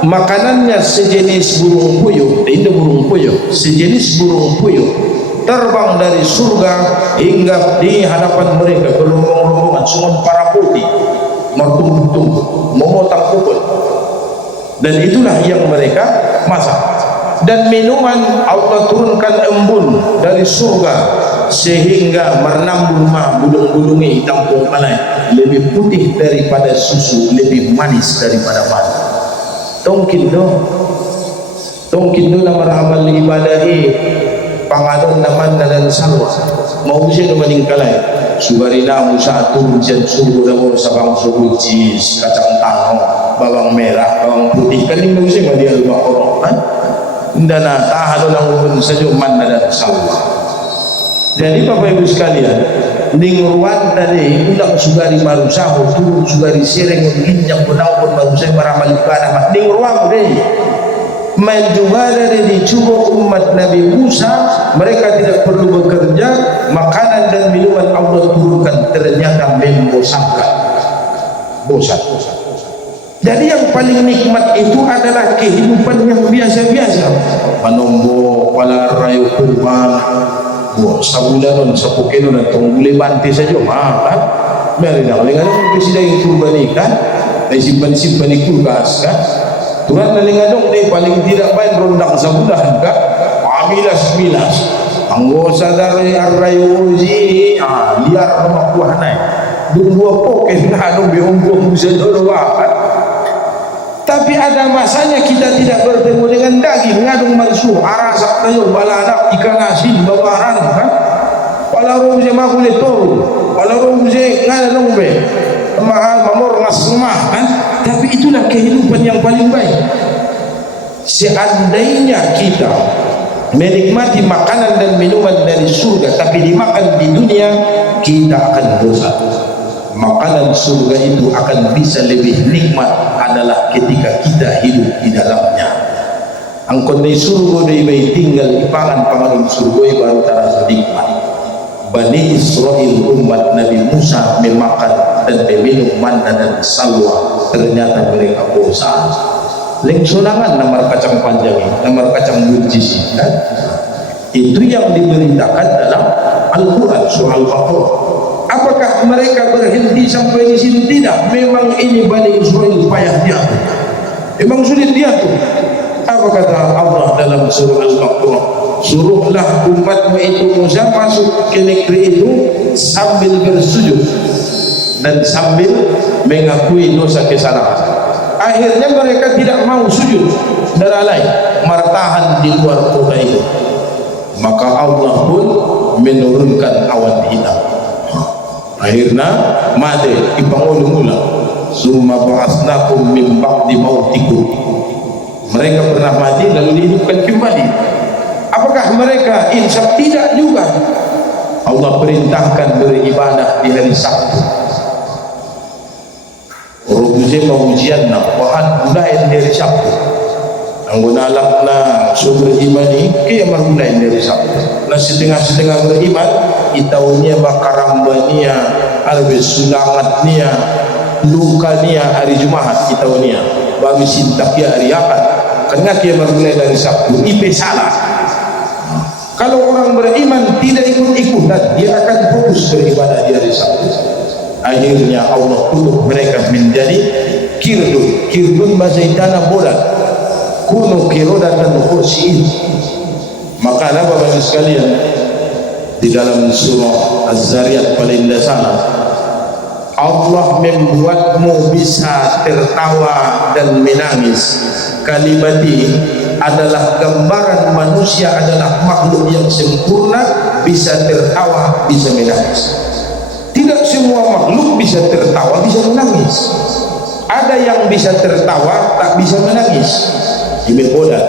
makanannya sejenis burung puyuh, tidak burung puyuh, sejenis burung puyuh terbang dari surga hingga di hadapan mereka berombong-rombongan semua para putih bertumpuk-tumpuk memotong pukul dan itulah yang mereka masak dan minuman Allah turunkan embun dari surga sehingga menambung bulung-bulungnya hitam pungkalai lebih putih daripada susu lebih manis daripada madu tongkin do nama amal ibadahi pangadon naman dan salwa mau usia meninggalai sugarina Musa turun jan suruh dalam sabang suruh jis kacang tanah bawang merah bawang putih kan ini usia dia lupa orang kan indana tahan orang pun saja man dan salwa. Jadi Bapak Ibu sekalian ning ruan tadi ulang sugari marusaho turun sugari sereng ginjang benau pun marusaho maramal ibadah ning ruang deh main juga dari dicoba umat Nabi Musa mereka tidak perlu bekerja makanan dan minuman Allah turunkan ternyata membosankan bosan. Jadi yang paling nikmat itu adalah kehidupan yang biasa-biasa manombo pala rayu kurban sabulanon sa pokeno na tungguli bante sa Diyos kan meron na kalingan ng presida yung kurban kan ay simpan-simpan ni kulkas kan Tuhan na lingadong na paling tidak main rondang sa bulan kan pamilas-milas ang gosa dari arrayuzi liar na makuha na dua poken na anong bihong-bihong sa dalawa kan tapi ada masanya kita tidak bertemu dengan daging ngadung mansu arasak tayo balanak ikan asin babaran kan palaro je makule toro palaro je ngadong be mahal mamor ngasmah kan, tapi itulah kehidupan yang paling baik. Seandainya kita menikmati makanan dan minuman dari surga tapi dimakan di dunia, kita akan dosa. Makanan surga itu akan bisa lebih nikmat adalah ketika kita hidup di dalamnya. Angkon di surga dari tinggal di pangan surga baru terasa nikmat. Bani Israel umat Nabi Musa memakan dan meminum manna dan salwa, ternyata mereka bosan. Lengsolangan namar kacang panjang ini, namar kacang buncis kan? Itu yang diberitakan dalam Al-Quran surah Al-Baqarah. Apakah mereka berhenti sampai di sini? Tidak. Memang ini Bani Israel payah diatur, memang sulit diatur. Apa kata Allah dalam surah Al-Baqarah? Suruhlah umatmu itu Musa masuk ke negeri itu sambil bersujud dan sambil mengakui dosa kesalahan. Akhirnya mereka tidak mau sujud dan alai martahan di luar kota itu. Maka Allah pun menurunkan awan hitam. Akhirnya mati ipangulung-ulang. Summa ba'atsnakum min ba'di mautikum. Mereka pernah mati lalu dihidupkan kembali. Apakah mereka insaf? Tidak juga. Allah perintahkan beribadah di hari Sabtu. Rubuznya ujian wahan mulai dari Sabtu. Angguna alakna sumber iman ini kaya mulai dari Sabtu. Nah setengah-setengah beriman itaunya bakarambania albis sulangatnya lukanya hari Jumat itaunya bagi sintaknya hari Ahad. Karena dia mulai dari Sabtu ipe salah. Kalau orang beriman tidak ikut-ikutan, dia akan fokus beribadah di hari Sabtu. Akhirnya Allah tutup mereka menjadi kirdun. Kirdun bahasa tanah bodat. Kuno kirodatan khosiin. Maka apa bagi sekalian di dalam surah Az-Zariyat paling dasar, Allah membuatmu bisa tertawa dan menangis. Kalimat ini adalah gambaran manusia adalah makhluk yang sempurna, bisa tertawa, bisa menangis. Tidak semua makhluk bisa tertawa, bisa menangis. Ada yang bisa tertawa, tak bisa menangis. Ibu bodat,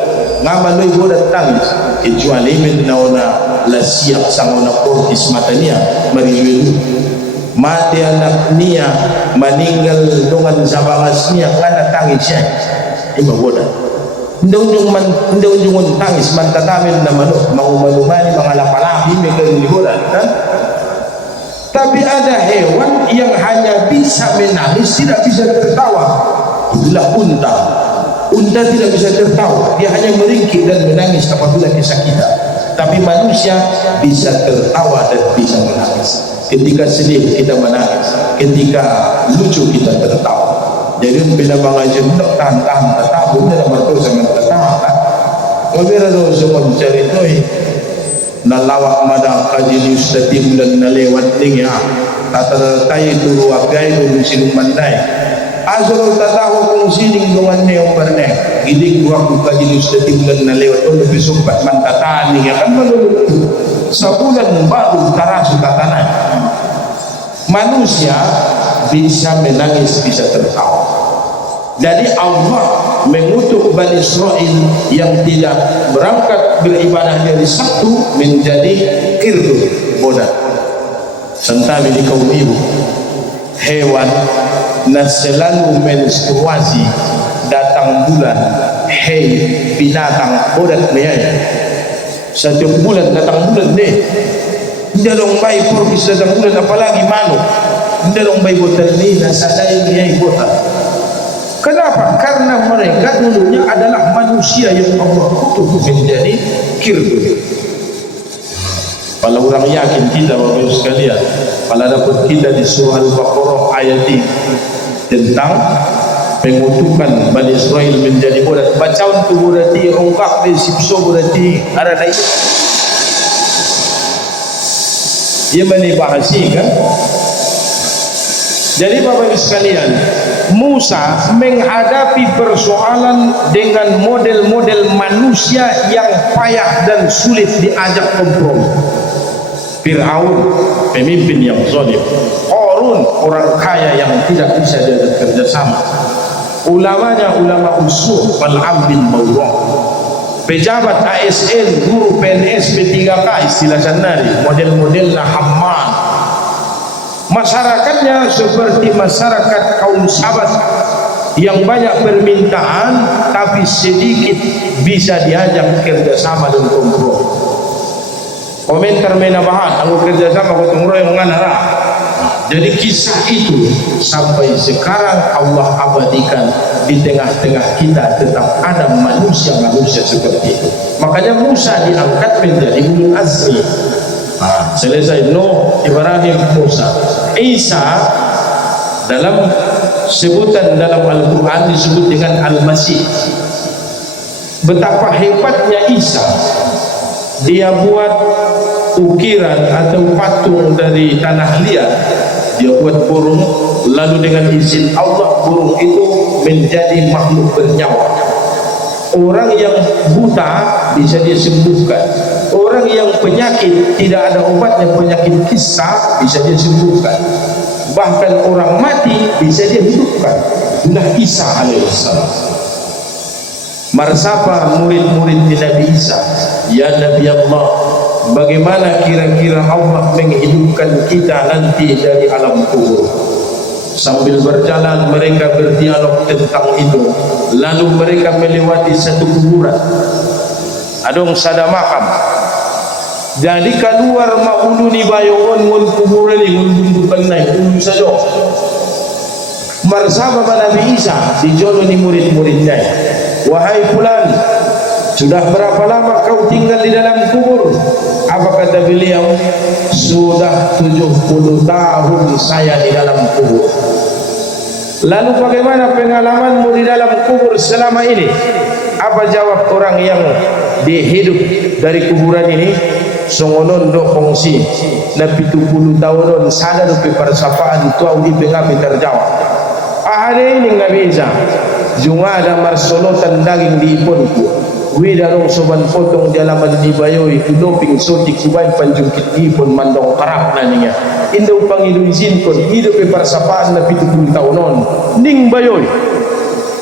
ngamalui bodat tangis. Kecuali menauna lasiak sangona portis matanya marilu. Mati anak nia meninggal dengan sabangasnya karena tangisnya. Ibu bodat. Ndunjungun tangis mantatamin na manok mau-malumani mga lapalahi may kaliliburan kan? Tapi ada hewan yang hanya bisa menangis, tidak bisa tertawa. Itulah unta. Unta tidak bisa tertawa, dia hanya meringkik dan menangis apabila kesakitan. Tapi manusia bisa tertawa dan bisa menangis. Ketika sedih kita menangis, ketika lucu kita tertawa. Jadi bila mga jendok tahan-tahan tertawa, bila naman sama tertawa kan? Mabira daw sa magcaritoy nalawak mada kajilius na timlan na lewat niya tatatay turuwagay kung sinumanday asal tatawa kung sining dungan niya yung barne gidig ko kajilius na timlan na lewat kung bisumpat man tataan niya kan malulot sa bulan baru taraso tatanan. Manusia bisa menangis, bisa tertawa. Jadi Allah mengutuk Bani Israel yang tidak berangkat beribadah dari Sabtu menjadi kirdu bodat. Sentami di kaum ibu hewan na selalu menstruasi datang bulan, hei binatang bodat niya. Setiap bulan datang bulan deh. Hindi dong bay porkis datang bulan, apalagi manok. Hindi dong bay botal ni nasadai niya botal. Kenapa? Karena mereka dulunya adalah manusia yang Allah kutuk menjadi kirdu. Kalau orang yakin kita Bapak Ibu sekalian, kalau dapat kita di surah Al-Baqarah ayat ini tentang pengutukan Bani Israel menjadi bodat, bacaun tu bodati ongkak di sipso bodati ada naik. Ia menibahasi kan? Jadi Bapak Ibu sekalian, Musa menghadapi persoalan dengan model-model manusia yang payah dan sulit diajak kompromi. Fir'aun, pemimpin yang zalim. Qarun, orang kaya yang tidak bisa diajak kerjasama. Ulamanya ulama usul, Bal'am bin Bawrah. Pejabat ASN, guru PNS, P3K, istilah sanari, model-modelnya Hamman. Masyarakatnya seperti masyarakat kaum Sabat yang banyak permintaan tapi sedikit bisa diajak kerjasama dan kompromi. Komentar menabahan, aku kerjasama gotong royong nganara. Jadi kisah itu sampai sekarang Allah abadikan di tengah-tengah kita, tetap ada manusia-manusia seperti itu. Makanya Musa diangkat menjadi ulul azmi. Selesai Nuh, Ibrahim, Musa. Isa dalam sebutan dalam Al-Quran disebut dengan Al-Masih. Betapa hebatnya Isa, dia buat ukiran atau patung dari tanah liat, dia buat burung, lalu dengan izin Allah burung itu menjadi makhluk bernyawa. Orang yang buta bisa dia sembuhkan, orang yang penyakit tidak ada obatnya, penyakit kista bisa dia sembuhkan, bahkan orang mati bisa dia hidupkan. Itulah Isa alaihissalam. Marsapa murid-murid Nabi Isa, ya Nabi Allah, bagaimana kira-kira Allah menghidupkan kita nanti dari alam kubur? Sambil berjalan mereka berdialog tentang itu. Lalu mereka melewati satu kuburan, adong sada makam. Jadi keluar mauluni bayongon ngon kuburan ini ngundukan naik ulu saja. Marsaba Nabi Isa dijodoh ni murid-muridnya, wahai fulan, sudah berapa lama kau tinggal di dalam kubur? Apa kata beliau? Sudah 70 tahun saya di dalam kubur. Lalu bagaimana pengalamanmu di dalam kubur selama ini? Apa jawab orang yang dihidup dari kuburan ini? Songonon do kongsi na 70 tahunon sada do peparsapaan tuau di pengapi terjawab. Ahade ini nggak bisa. Junga ada marsolotan daging di iponku. Widarong soban potong di alaman di bayoy kudoping sotik subay panjungkit ipon mandong karak na niya. Indo pangilunsin kon hidup peparsapaan na 70 tahunon ning bayoy.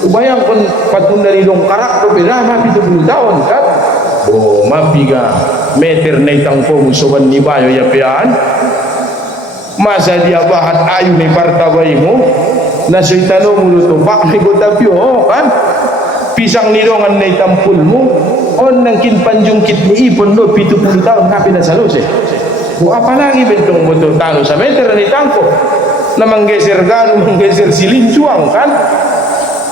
Ubayang kon patunda ni dong karak ko pirama 70 tahun kan? Oh, mapiga meter na itangpo mo soban ni bayoy yapian. Masa dia bahat ayu ni partabay mo na so'y tanong mo to bak ni gotapyo kan? Pisang nilongan na itampul mo on nang kinpanjungkit ni ipon do 70 tahun hapi na salus kung apalagi bentong mo to talo sa meter ni tangko na manggeser gano manggeser silinjuang kan.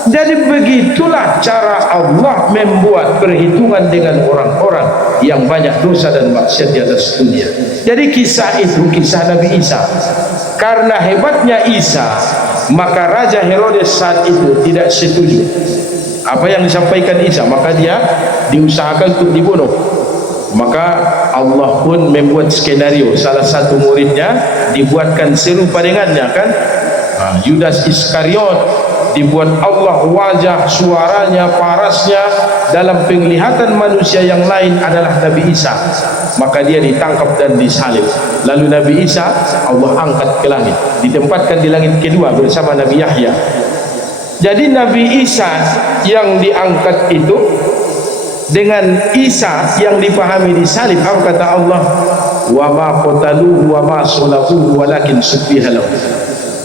Jadi begitulah cara Allah membuat perhitungan dengan orang-orang yang banyak dosa dan maksiat di atas dunia. Jadi kisah itu kisah Nabi Isa. Karena hebatnya Isa, maka Raja Herodes saat itu tidak setuju apa yang disampaikan Isa, maka dia diusahakan untuk dibunuh. Maka Allah pun membuat skenario, salah satu muridnya dibuatkan serupa dengannya kan, Yudas Iskariot, dibuat Allah wajah, suaranya, parasnya dalam penglihatan manusia yang lain adalah Nabi Isa. Maka dia ditangkap dan disalib. Lalu Nabi Isa Allah angkat ke langit, ditempatkan di langit kedua bersama Nabi Yahya. Jadi Nabi Isa yang diangkat itu dengan Isa yang dipahami disalib. Apa kata Allah? Wa ma qataluhu wa ma salabuhu walakin subbiha lahu.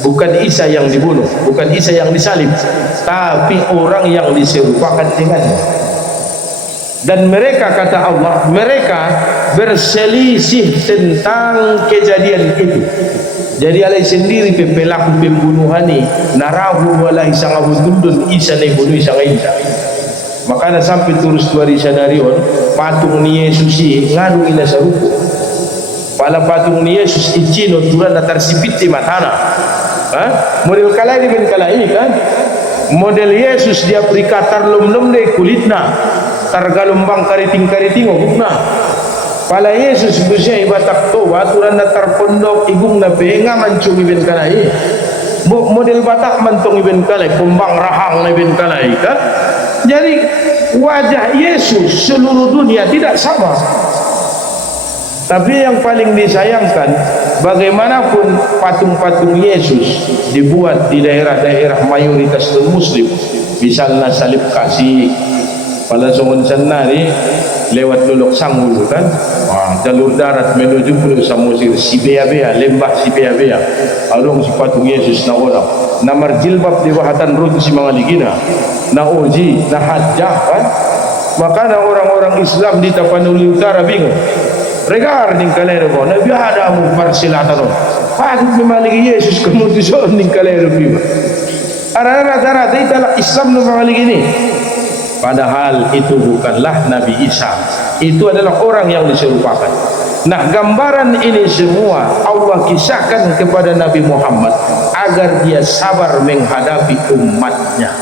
Bukan Isa yang dibunuh, bukan Isa yang disalib, tapi orang yang diserupakan dengannya. Dan mereka, kata Allah, mereka berselisih tentang kejadian itu. Jadi alai sendiri pelaku pembunuhan ini narahu wala isang abudundun isa na ibunuh isang isa. Maka na sampai terus dua risanarion patung ni Yesus nganu ina sa ruko. Pala patung ni Yesus ichino turan na tarsipit di matana. Model kalai ni ben kalai ini kan. Model Yesus dia perikatar lom-lom de kulitna. Targalumbang kariting-kariting ogugna. Pala Yesus busya ibatak to aturan na tarpondok igung na benga mancung iben kalai. Model batak mantong iben kalai, kumbang rahang na iben kalai kan. Jadi wajah Yesus seluruh dunia tidak sama. Tapi yang paling disayangkan bagaimanapun patung-patung Yesus dibuat di daerah-daerah mayoritas non-muslim, misalnya salib kasih pada songon sana ni lewat Lolok Sanggul kan, jalur darat menuju Pulau Samosir, Sibea-bea, lembah Sibea-bea, along si patung Yesus na orang, na marjilbab di wahatan rut si mga ligina, na oji, na hajjah kan, maka na orang-orang Islam di Tapanuli Utara bingung, regar ning kalero ko, na biada mo parsilatan ron, pagod ni maligi Yesus kemudian ning kalero biba, arara-rata italah Islam no maligi ni. Padahal itu bukanlah Nabi Isa, itu adalah orang yang diserupakan. Nah, gambaran ini semua Allah kisahkan kepada Nabi Muhammad agar dia sabar menghadapi umatnya,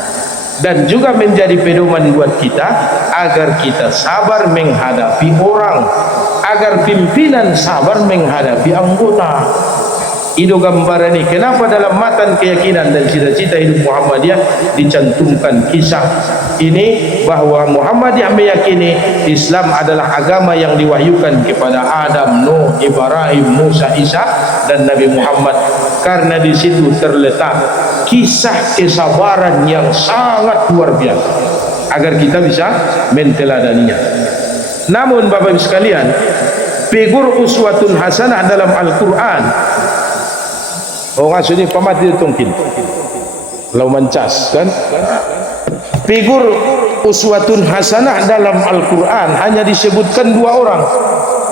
dan juga menjadi pedoman buat kita agar kita sabar menghadapi orang, agar pimpinan sabar menghadapi anggota. Itu gambaran ini. Kenapa dalam matan keyakinan dan cita-cita hidup Muhammadiyah dicantumkan kisah ini, bahwa Muhammadiyah meyakini Islam adalah agama yang diwahyukan kepada Adam, Nuh, Ibrahim, Musa, Isa dan Nabi Muhammad, karena di situ terletak kisah kesabaran yang sangat luar biasa agar kita bisa menteladaninya. Namun Bapak Ibu sekalian, figur uswatun hasanah dalam Al-Quran, orang sini pamati tungkin lau mencas kan, figur uswatun hasanah dalam Al-Quran hanya disebutkan dua orang.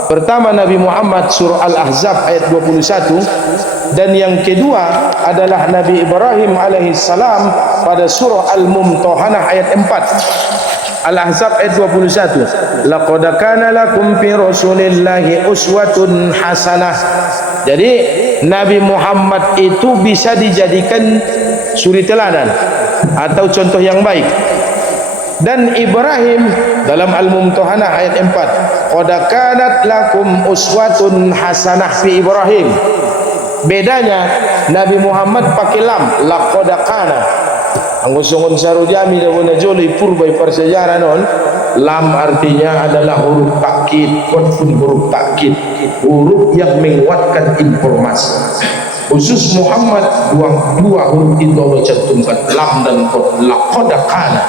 Pertama Nabi Muhammad, surah Al-Ahzab ayat 21, dan yang kedua adalah Nabi Ibrahim alaihissalam pada surah Al-Mumtahanah ayat 4. Al-Ahzab ayat 21, laqad kana lakum fi rasulillahi uswatun hasanah. Jadi Nabi Muhammad itu bisa dijadikan suri teladan atau contoh yang baik. Dan Ibrahim dalam Al-Mumtahanah ayat 4, qad kanat lakum uswatun hasanah fi Ibrahim. Bedanya Nabi Muhammad pakai lam, laqad kana. Anggusungun sarujami dawana joli purbai persejarah non, lam artinya adalah huruf takkid, qad huruf takkid, huruf yang menguatkan informasi. Khusus Muhammad dua huruf itu Allah cantumkan, lam dan qad, laqad kana.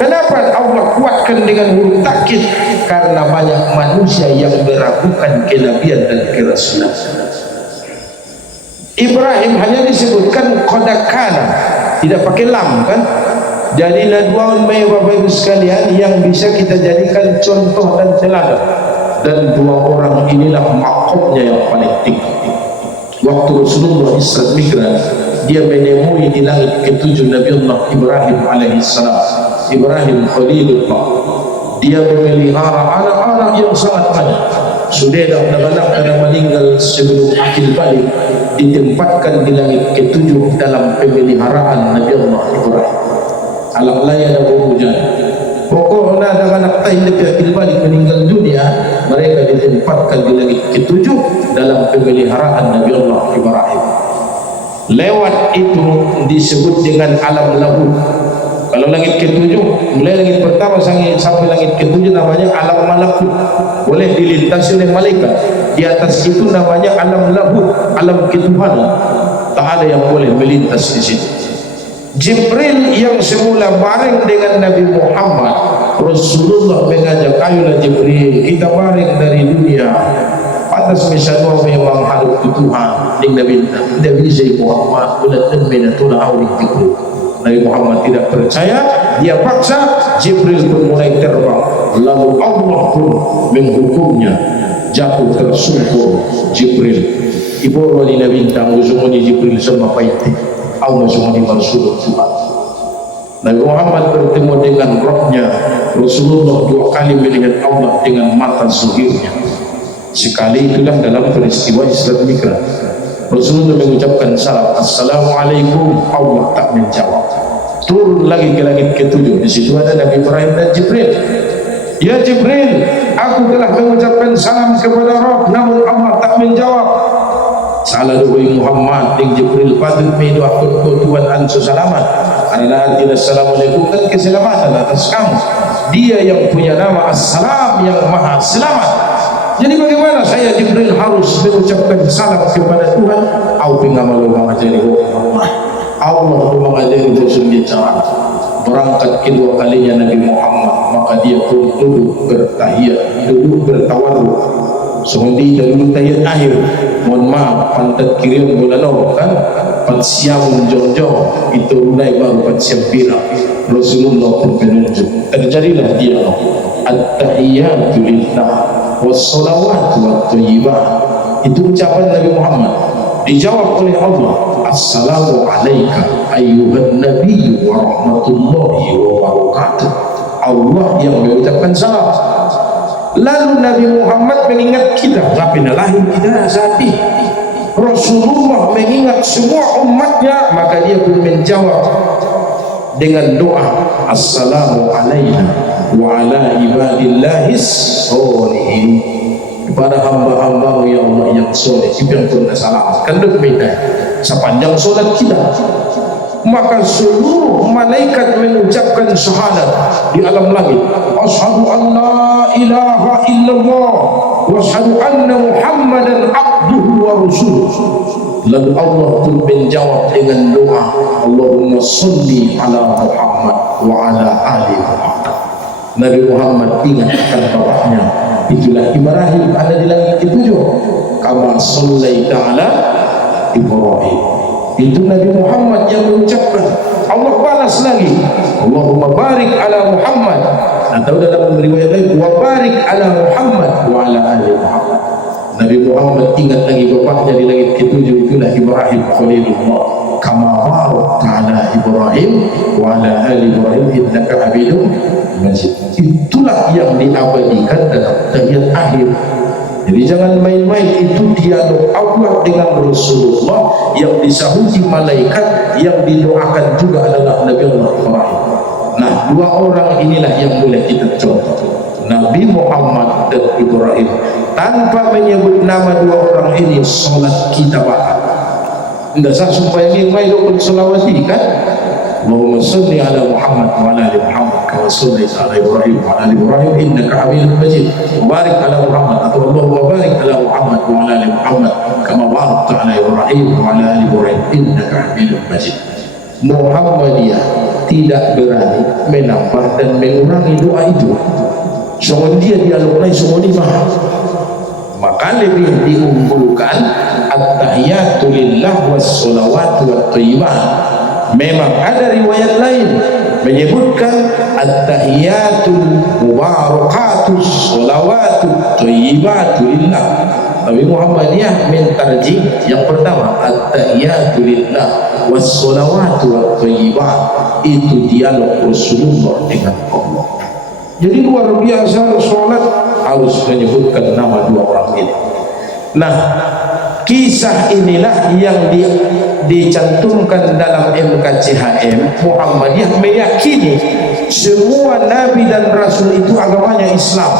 Kenapa Allah kuatkan dengan huruf takkid? Karena banyak manusia yang meragukan kenabian dan kerasulan. Ibrahim hanya disebutkan qad kana, tidak pakai lam kan. Jadi dua Bapak Ibu sekalian yang bisa kita jadikan contoh dan teladan, dan dua orang inilah makomnya yang paling tinggi. Waktu Rasulullah Isra Mi'raj, dia menemui di langit ketujuh Nabi Allah Ibrahim alaihissalam, Ibrahim Khalilullah. Dia memelihara anak-anak yang sangat banyak. Sudah anak-anak yang meninggal sebelum akil balik ditempatkan di langit ketujuh dalam pemeliharaan Nabi Allah Ibrahim. Alam layan dan hujan. Pokoknya anak-anak lain lebih akil balik meninggal dunia, mereka ditempatkan di langit ketujuh dalam pemeliharaan Nabi Allah Ibrahim. Lewat itu disebut dengan alam lahud. Kalau langit ketujuh, mulai langit pertama sampai langit ketujuh namanya alam malakut, boleh dilintasi oleh malaikat. Di atas itu namanya alam lahud, alam ketuhanan. Tak ada yang boleh melintas di situ. Jibril yang semula bareng dengan Nabi Muhammad, Rasulullah mengajak, ayolah Jibril, kita bareng dari dunia. Atas misalnya memang harus Tuhan. Nabi Muhammad ulat dan menatulah awli Jibril. Nabi Muhammad tidak percaya, dia paksa, Jibril pun mulai terbang. Lalu Allah pun menghukumnya, jatuh tersungkur Jibril. Ibu wali Nabi tangguh semuanya Jibril sama paiti. Allah semuanya bersuruh Tuhan. Nabi Muhammad bertemu dengan Rabbnya. Rasulullah dua kali melihat Allah dengan mata zuhirnya. Sekali itulah dalam peristiwa Isra Mi'raj. Rasulullah mengucapkan salam, Assalamualaikum. Allah tak menjawab. Turun lagi ke langit ketujuh. Di situ ada Nabi Ibrahim dan Jibril. Ya Jibril, aku telah mengucapkan salam kepada Rabb, namun Allah tak menjawab. Salah doi Muhammad dengan Jibril patut mendoakan Tuhan ansu selamat. Karena tidak assalamualaikum kan keselamatan atas kamu. Dia yang punya nama As-Salam yang maha selamat. Jadi bagaimana saya Jibril harus mengucapkan salam kepada Tuhan? Au pingamal mengajari Allah. Allah mengajari Rasulnya cara. Berangkat kedua kalinya Nabi Muhammad, maka dia pun duduk bertahiyat, duduk bertawarruk. Semundi dulu tahiyat akhir. Mohon maaf, pantat kiri bulan kan? Pansiam jonjo itu unai baru pansiam pira. Rasulullah pun penunjuk. Terjadilah dialog. At-tahiyyatu lillah wassalawatu watthayyibah. Itu ucapan Nabi Muhammad. Dijawab oleh Allah, assalamu alayka ayyuhan nabiyyu wa rahmatullahi wa barakatuh. Allah yang mengucapkan salam. Lalu Nabi Muhammad mengingat kita, tapi lahir kita saat ini. Rasulullah mengingat semua umatnya, maka dia pun menjawab dengan doa, assalamu alayna wa ala ibadillahis sholihin. Kepada hamba-hambamu ya Allah yang soleh, siapa yang pernah salam kan minta sepanjang solat kita, maka seluruh malaikat mengucapkan syahadat di alam langit, asyhadu an la ilaha illallah wa asyhadu anna muhammadan abduhu wa rasuluh. Lalu Allah pun menjawab dengan doa, Allahumma sholli ala Muhammad wa ala ali Muhammad. Nabi Muhammad ingat akan bapaknya, itulah Ibrahim ada di langit ketujuh. Kama shallaita ala Ibrahim. Itu Nabi Muhammad yang mengucapkan. Allah balas lagi, Allahumma barik ala Muhammad. Atau dalam riwayat lain, wa barik ala Muhammad wa ala ali Muhammad. Nabi Muhammad ingat lagi bapaknya di langit ketujuh, itulah Ibrahim Khalilullah. Kama barakta ala Ibrahim wa ala ali Ibrahim innaka Hamidum Majid. Itulah yang diabadikan dalam tahiyat akhir. Jadi jangan main-main, itu dialog Allah dengan Rasulullah yang disahuti malaikat, yang didoakan juga adalah Nabi Allah Ibrahim. Nah, dua orang inilah yang boleh kita contoh, Nabi Muhammad dan Ibrahim. Tanpa menyebut nama dua orang ini, solat kita batal. Tidak sah supaya ini main dokter selawati kan? Allahumma salli ala Muhammad wa ala ali Muhammad kama shallaita ala Ibrahim wa ala ali Ibrahim innaka Hamidum Majid. Barik ala Muhammad, atau Allahumma barik ala Muhammad wa ala ali Muhammad kama barakta ala Ibrahim wa ala ali Ibrahim innaka Hamidum Majid. Muhammadiyah tidak berani menambah dan mengurangi doa itu. Semua dia dialog lain semua ini faham. Maka lebih diunggulkan at-tahiyatu lillah was-sholawatu wat-thayyibat. Memang ada riwayat lain menyebutkan at-tahiyatul mubarakatus sholawatut thayyibatu lillah. Nabi Muhammadiyah mentarjih yang pertama, at-tahiyatu lillah was-sholawatu wat-thayyibat. Itu dialog Rasulullah dengan Allah. Jadi luar biasa sholat harus menyebutkan nama dua orang ini. Nah, kisah inilah yang dicantumkan dalam MKCHM. Muhammadiyah meyakini semua nabi dan rasul itu agamanya Islam.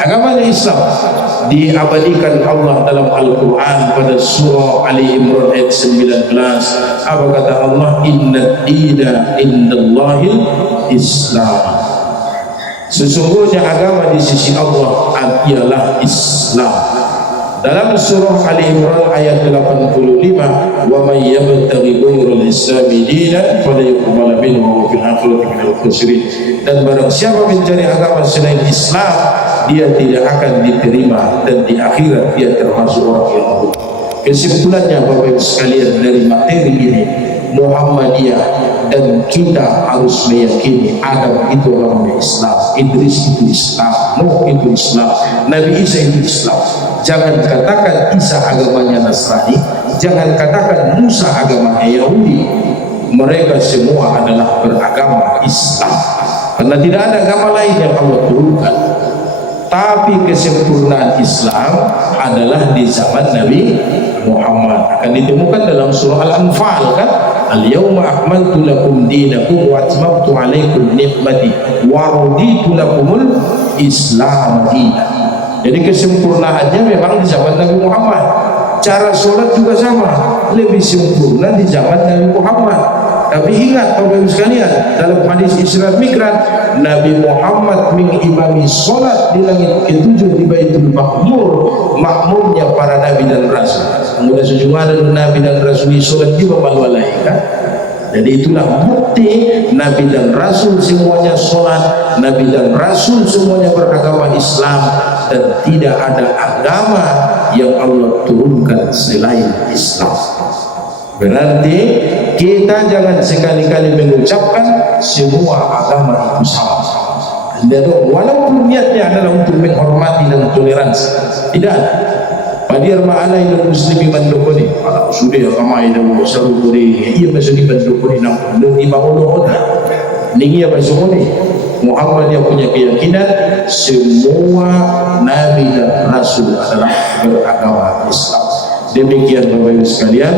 Agamanya Islam diabadikan Allah dalam Al-Quran pada surah Ali Imran ayat 19. Apa kata Allah? Inna dina indallahil Islam. Sesungguhnya agama di sisi Allah ialah Islam. Dalam surah Ali Imran ayat 85, wa may yabtaghi ghayral islami dinan fala yuqbal minhu wa fil akhirati minal khasirin. Dan barang siapa mencari agama selain Islam, dia tidak akan diterima, dan di akhirat dia termasuk orang yang rugi. Kesimpulannya Bapak Ibu sekalian dari materi ini, Muhammadiyah dan kita harus meyakini Adam itu agama Islam, Idris itu Islam, Nuh itu Islam, Nabi Isa itu Islam. Jangan katakan Isa agamanya Nasrani, jangan katakan Musa agamanya Yahudi. Mereka semua adalah beragama Islam, karena tidak ada agama lain yang Allah turunkan. Tapi kesempurnaan Islam adalah di zaman Nabi Muhammad. Akan ditemukan dalam surah Al-Anfal kan, al-yawma akmaltu lakum dinakum wa atmamtu alaikum ni'mati wa raditu lakumul Islam dinan. Jadi kesempurnaannya memang di zaman Nabi Muhammad. Cara sholat juga sama, lebih sempurna di zaman Nabi Muhammad. Tapi ingat Bapak Ibu sekalian, dalam hadis Isra Mi'raj, Nabi Muhammad mengimami solat di langit ketujuh di Baitul Ma'mur, makmurnya para nabi dan rasul. Kemudian sejumlah dari nabi dan rasul solat di bawah malaikat. Jadi itulah bukti nabi dan rasul semuanya solat, nabi dan rasul semuanya beragama Islam, dan tidak ada agama yang Allah turunkan selain Islam. Berarti kita jangan sekali-kali mengucapkan semua agama itu sama. Walaupun niatnya adalah untuk menghormati dan toleransi, tidak. Padir ma'ala ila muslimi mandukuni ala usuli agama ila musarukuri iya masudi mandukuni nak di bawah ningi apa semua Muhammad yang punya keyakinan semua nabi dan rasul adalah beragama Islam. Demikian Bapak Ibu sekalian.